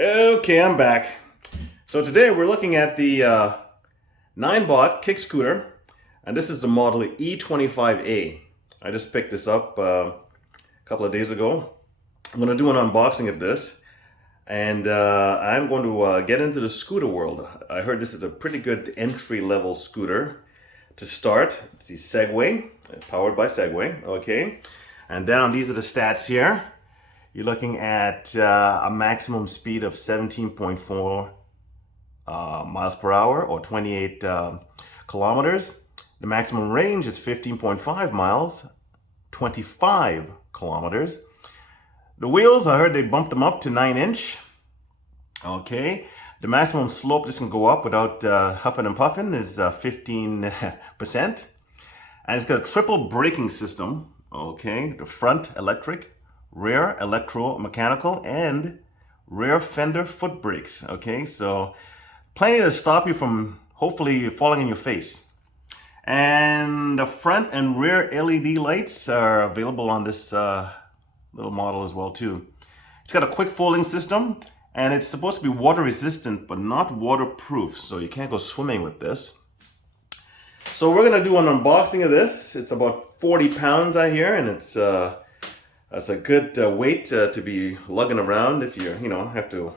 Okay, I'm back. So today we're looking at the Ninebot KickScooter, and this is the model E25A. I just picked this up a couple of days ago. I'm going to do an unboxing of this, and I'm going to get into the scooter world. I heard this is a pretty good entry-level scooter to start. It's the Segway, powered by Segway, okay? And down, these are the stats here. You're looking at a maximum speed of 17.4 miles per hour, or 28 kilometers. The maximum range is 15.5 miles, 25 kilometers. The wheels, I heard they bumped them up to 9-inch. Okay. The maximum slope this can go up without huffing and puffing is 15%. And it's got a triple braking system. Okay. The front electric, rear electromechanical, and rear fender foot brakes. Okay, so plenty to stop you from hopefully falling in your face. And the front and rear LED lights are available on this little model as well too. It's got a quick folding system, and it's supposed to be water resistant but not waterproof, so you can't go swimming with this. So we're gonna do an unboxing of this. It's about 40 pounds I hear, and that's a good weight to be lugging around if you have to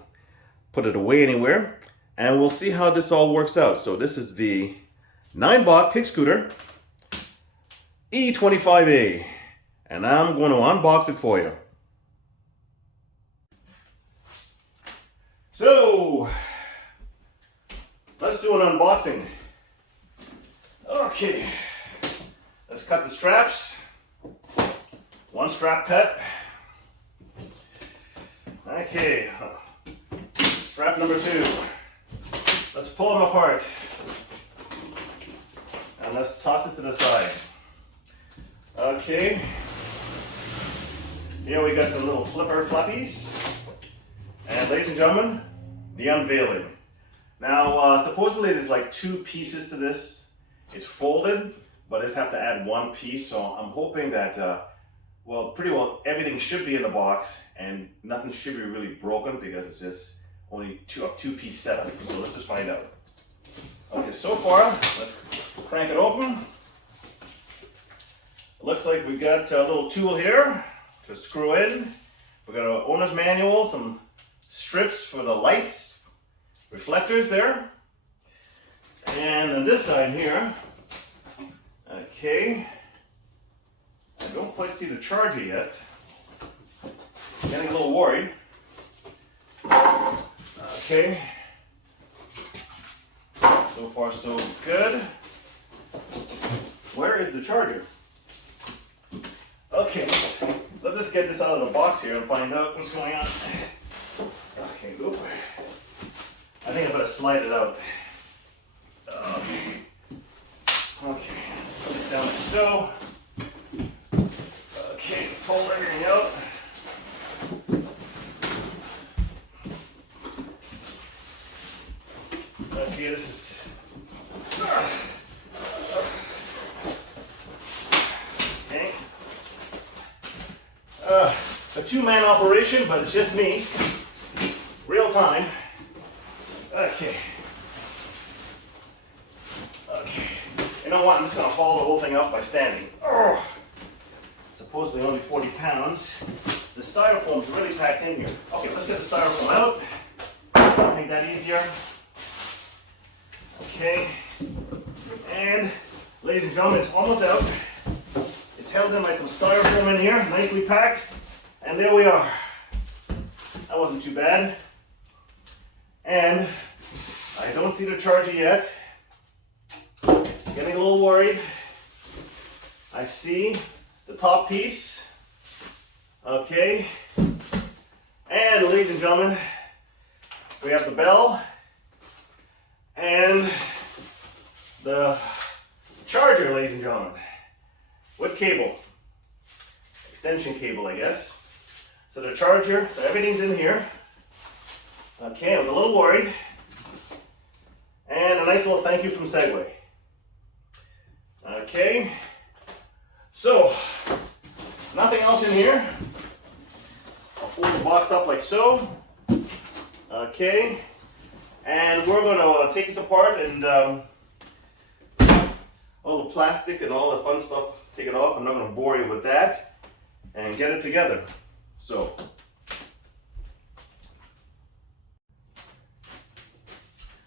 put it away anywhere. And we'll see how this all works out. So this is the Ninebot KickScooter E25A, and I'm going to unbox it for you. So let's do an unboxing. Okay, let's cut the straps. One strap cut. Okay, strap number 2. Let's pull them apart. And let's toss it to the side. Okay. Here we got some little flipper flappies. And ladies and gentlemen, the unveiling. Now, supposedly there's like 2 pieces to this. It's folded, but I just have to add 1 piece. So I'm hoping that well, pretty well everything should be in the box and nothing should be really broken because it's just only a 2-piece setup. So let's just find out. Okay, so far, let's crank it open. It looks like we got a little tool here to screw in. We got an owner's manual, some strips for the lights, reflectors there. And on this side here, okay, I don't quite see the charger yet. Getting a little worried. Okay. So far so good. Where is the charger? Okay. Let's just get this out of the box here and find out what's going on. Okay, oop. I think I better slide it out. Okay. Put this down like so. Okay, pull everything out. Okay, this is okay. A 2-man operation, but it's just me. Real time. Okay. Okay. You know what? I'm just gonna haul the whole thing up by standing. Oh. Supposedly only 40 pounds. The styrofoam's really packed in here. Okay, let's get the styrofoam out. Make that easier. Okay. And ladies and gentlemen, it's almost out. It's held in by some styrofoam in here, nicely packed. And there we are. That wasn't too bad. And I don't see the charger yet. Getting a little worried. I see the top piece. Okay. And ladies and gentlemen, we have the bell and the charger, ladies and gentlemen, with cable. Extension cable, I guess. So the charger, so everything's in here. Okay, I was a little worried. And a nice little thank you from Segway. Okay. So, nothing else in here. I'll fold the box up like so. Okay, and we're going to take this apart and all the plastic and all the fun stuff, take it off. I'm not going to bore you with that, and get it together. So,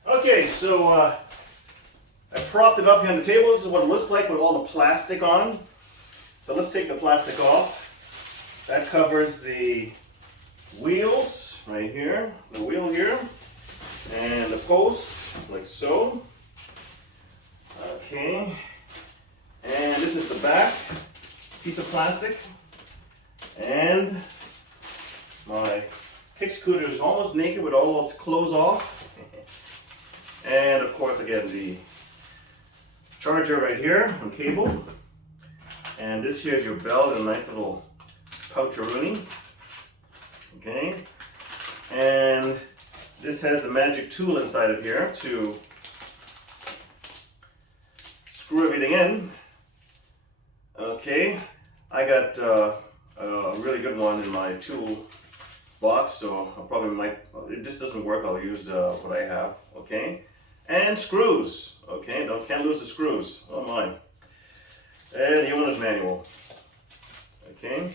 okay, so I propped it up here on the table. This is what it looks like with all the plastic on. So let's take the plastic off. That covers the wheels right here, the wheel here, and the post, like so. Okay, and this is the back piece of plastic, and my KickScooter is almost naked with all those clothes off. And of course, again, the charger right here on cable, and this here is your belt and a nice little pouch-a-rooney. Okay, and this has the magic tool inside of here to screw everything in. Okay, I got a really good one in my tool box, so I probably might, if this doesn't work, I'll use what I have. Okay, and screws. Okay, can't lose the screws. Oh my. And the owner's manual. Okay,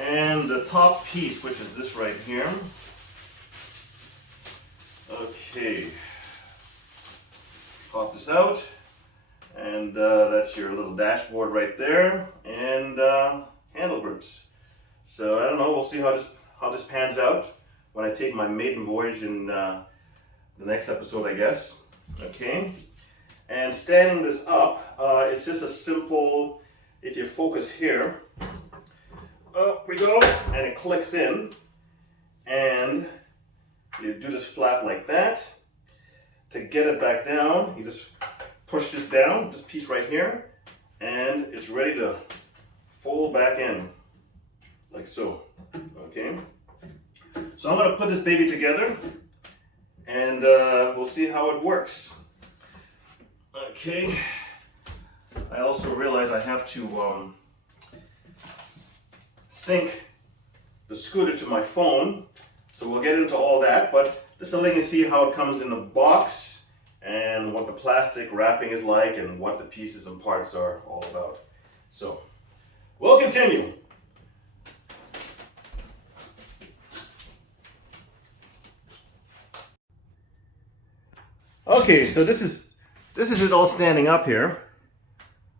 and the top piece, which is this right here. Okay, pop this out, and that's your little dashboard right there, and handle grips. So I don't know, we'll see how this pans out when I take my maiden voyage in the next episode, I guess. Okay, and standing this up, it's just a simple, if you focus here, up we go, and it clicks in, and you do this flap like that. To get it back down, you just push this down, this piece right here, and it's ready to fold back in, like so. Okay, so I'm going to put this baby together, and we'll see how it works. Okay, I also realize I have to sync the scooter to my phone, so we'll get into all that, but just so you can see how it comes in the box and what the plastic wrapping is like and what the pieces and parts are all about. So we'll continue. Okay, so this is it all standing up here.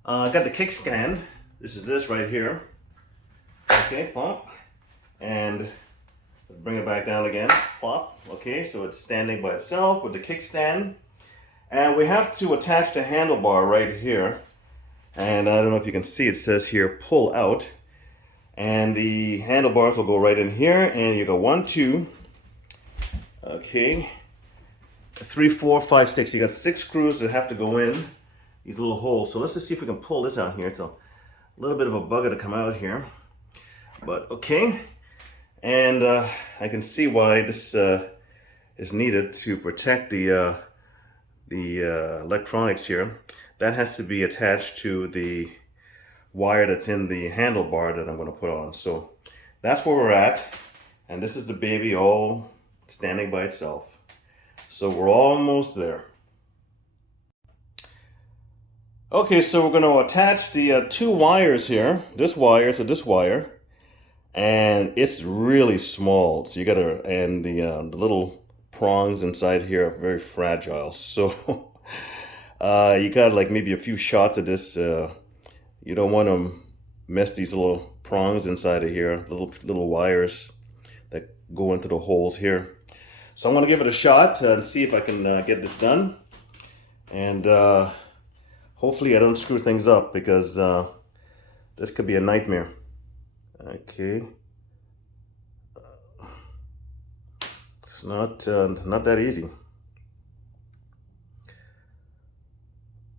I got the kick stand. This is this right here. Okay, plop, and bring it back down again, plop. Okay, so it's standing by itself with the kickstand. And we have to attach the handlebar right here. And I don't know if you can see, it says here, pull out. And the handlebars will go right in here, and you go 1, 2, okay, 3, 4, 5, 6. You got 6 screws that have to go in these little holes. So let's just see if we can pull this out here. It's a little bit of a bugger to come out here. But okay, and I can see why this is needed to protect the electronics here. That has to be attached to the wire that's in the handlebar that I'm going to put on. So that's where we're at, and this is the baby all standing by itself. So we're almost there. Okay, so we're going to attach the 2 wires here, this wire to this wire. And it's really small, so you gotta, and the little prongs inside here are very fragile. So you got like maybe a few shots of this. You don't want to mess these little prongs inside of here, little wires that go into the holes here. So I'm gonna give it a shot and see if I can get this done. And hopefully I don't screw things up, because this could be a nightmare. Okay, it's not that easy.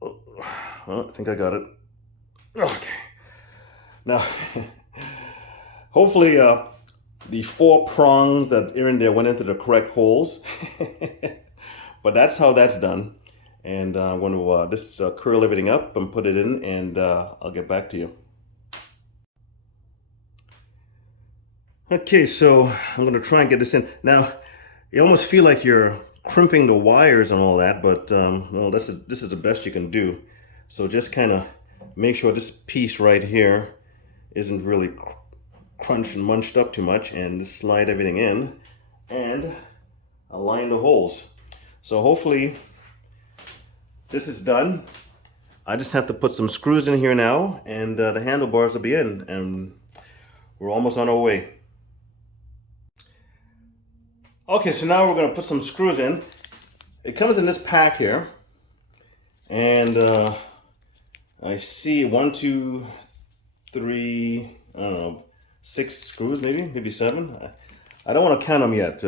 Oh, I think I got it. Okay, now hopefully the 4 prongs that are in there went into the correct holes. But that's how that's done. And I'm going to just curl everything up and put it in, and I'll get back to you. Okay, so I'm going to try and get this in. Now, you almost feel like you're crimping the wires and all that, but well, this is the best you can do. So just kind of make sure this piece right here isn't really crunched and munched up too much, and just slide everything in and align the holes. So hopefully this is done. I just have to put some screws in here now, and the handlebars will be in, and we're almost on our way. Okay, so now we're going to put some screws in. It comes in this pack here, and I see 1, 2, 3, I don't know, 6 screws, maybe 7. I don't want to count them yet.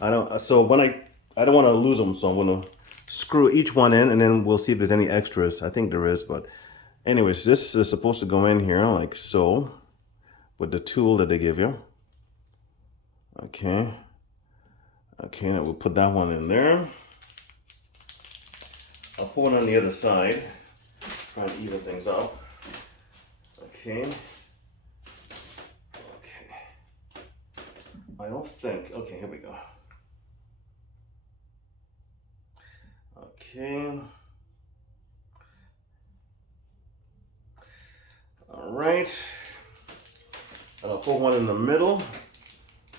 I don't. So I don't want to lose them, so I'm going to screw each one in, and then we'll see if there's any extras. I think there is, but anyways, this is supposed to go in here like so, with the tool that they give you. Okay. Okay, now we'll put that one in there. I'll put one on the other side, try and even things up. Okay. Okay. I don't think, okay, here we go. Okay. All right. And I'll put one in the middle.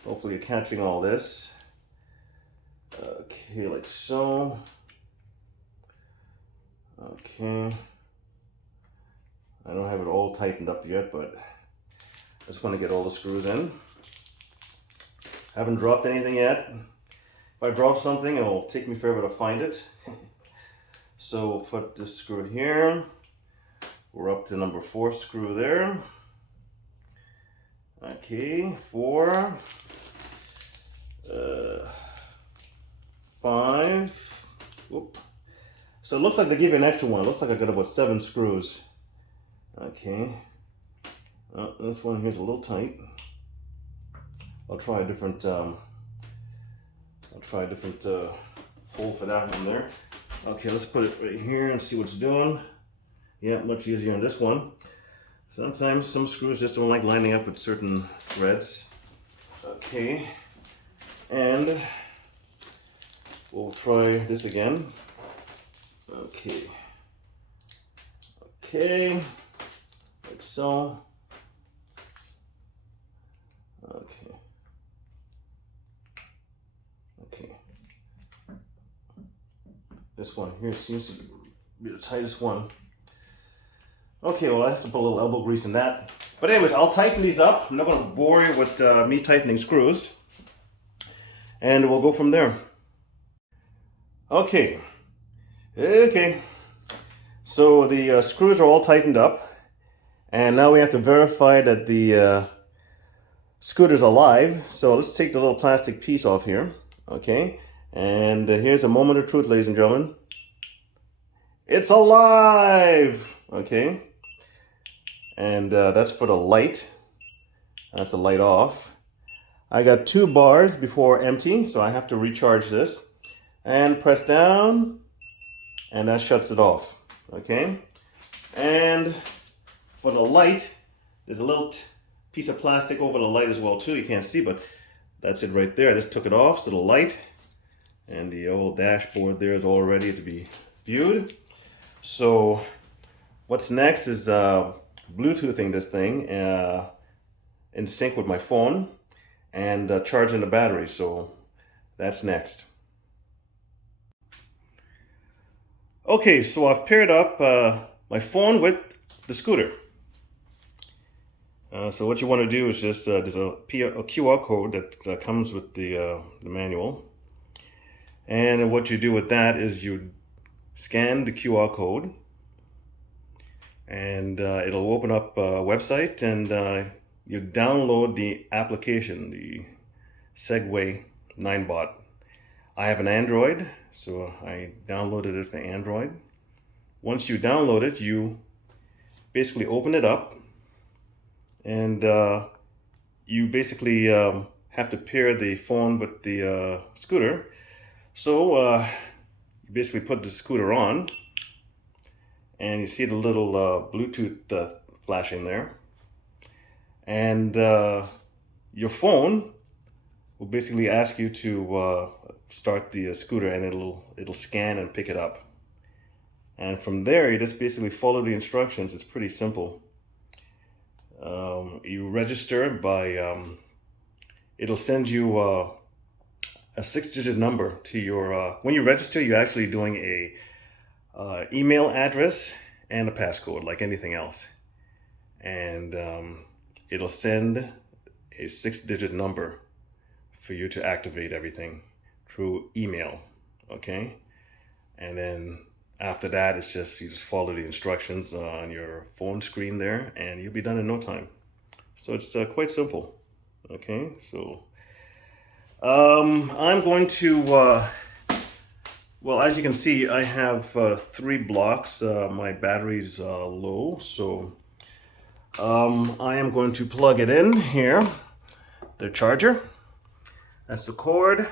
Hopefully you're catching all this. Okay, like so. Okay. I don't have it all tightened up yet, but I just want to get all the screws in. Haven't dropped anything yet. If I drop something, it'll take me forever to find it. So we'll put this screw here. We're up to number 4 screw there. Okay, 4. 5. Whoop. So it looks like they gave you an extra one. It looks like I got about 7 screws. Okay. This one here's a little tight. I'll try a different hole for that one there. Okay, let's put it right here and see what's doing. Yeah, much easier on this one. Sometimes some screws just don't like lining up with certain threads. Okay, and we'll try this again. Okay. Okay, like so. Okay. Okay. This one here seems to be the tightest one. Okay, well I have to put a little elbow grease in that. But anyways, I'll tighten these up. I'm not going to bore you with me tightening screws. And we'll go from there. Okay. Okay. So the screws are all tightened up. And now we have to verify that the scooter's alive. So let's take the little plastic piece off here. Okay. And here's a moment of truth, ladies and gentlemen. It's alive! Okay. And that's for the light. That's the light off. I got 2 bars before empty, so I have to recharge this. And press down, and that shuts it off. Okay. And for the light, there's a little piece of plastic over the light as well too. You can't see, but that's it right there. I just took it off, so the light and the old dashboard there is all ready to be viewed. So what's next is Bluetoothing this thing in sync with my phone and charging the battery. So that's next. Okay, so I've paired up my phone with the scooter. So what you want to do is just, there's a QR code that comes with the manual. And what you do with that is you scan the QR code, and it'll open up a website, and you download the application, the Segway Ninebot. I have an Android, so I downloaded it for Android. Once you download it, you basically open it up, and you basically have to pair the phone with the scooter. So you basically put the scooter on, and you see the little Bluetooth flashing there. And your phone will basically ask you to start the scooter, and it'll scan and pick it up. And from there, you just basically follow the instructions. It's pretty simple. You register by, it'll send you a 6-digit number to your, when you register, you're actually doing a email address and a passcode like anything else. And it'll send a 6-digit number for you to activate everything through email, okay? And then after that, it's just, you just follow the instructions on your phone screen there, and you'll be done in no time. So it's quite simple, okay? So I'm going to, well, as you can see, I have 3 blocks. My battery's low, so I am going to plug it in here, the charger. That's the cord,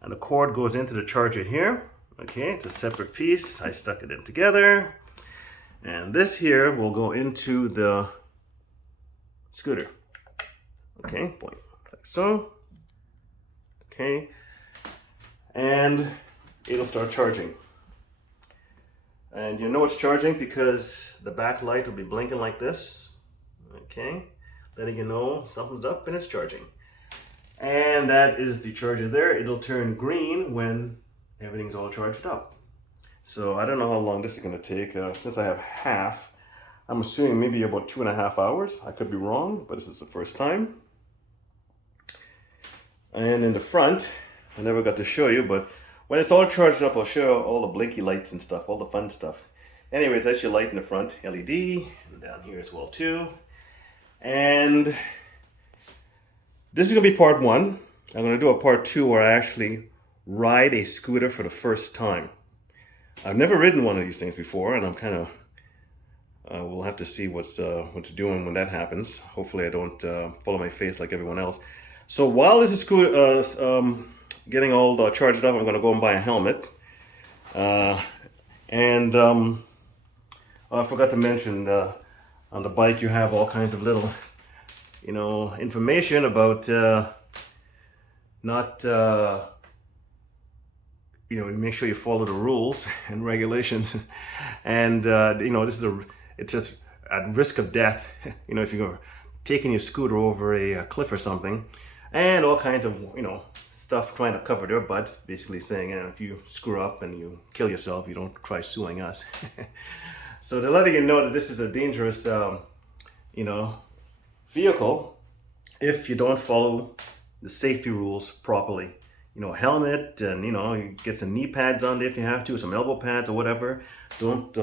and the cord goes into the charger here. Okay, it's a separate piece. I stuck it in together. And this here will go into the scooter. Okay, point like so. Okay, and it'll start charging. And you know it's charging because the back light will be blinking like this. Okay, letting you know something's up and it's charging. And that is the charger there. It'll turn green when everything's all charged up. So I don't know how long this is going to take. Since I have half, I'm assuming maybe about 2.5 hours. I could be wrong, but this is the first time. And in the front, I never got to show you, but when it's all charged up, I'll show all the blinky lights and stuff, all the fun stuff. Anyways, that's your light in the front, LED, and down here as well too. And this is going to be part 1. I'm going to do a part 2 where I actually ride a scooter for the first time. I've never ridden one of these things before, and I'm kind of, we'll have to see what's doing when that happens. Hopefully I don't fall on my face like everyone else. So while this is getting all charged up, I'm going to go and buy a helmet. I forgot to mention, on the bike you have all kinds of little, you know, information about not, you know, make sure you follow the rules and regulations. And, you know, it's just at risk of death, you know, if you're taking your scooter over a cliff or something, and all kinds of, you know, stuff trying to cover their butts, basically saying, you know, if you screw up and you kill yourself, you don't try suing us. So they're letting you know that this is a dangerous, you know, vehicle if you don't follow the safety rules properly. You know, helmet, and, you know, you get some knee pads on there if you have to, some elbow pads or whatever. Don't,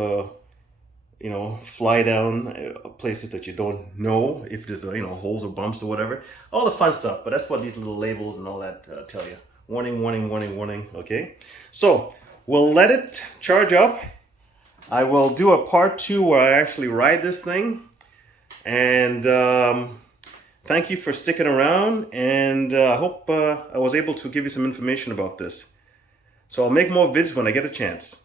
you know, fly down places that you don't know if there's, you know, holes or bumps or whatever. All the fun stuff, but that's what these little labels and all that tell you. Warning, warning, warning, warning, okay? So, we'll let it charge up. I will do a part 2 where I actually ride this thing. And thank you for sticking around, and I hope I was able to give you some information about this. So I'll make more vids when I get a chance.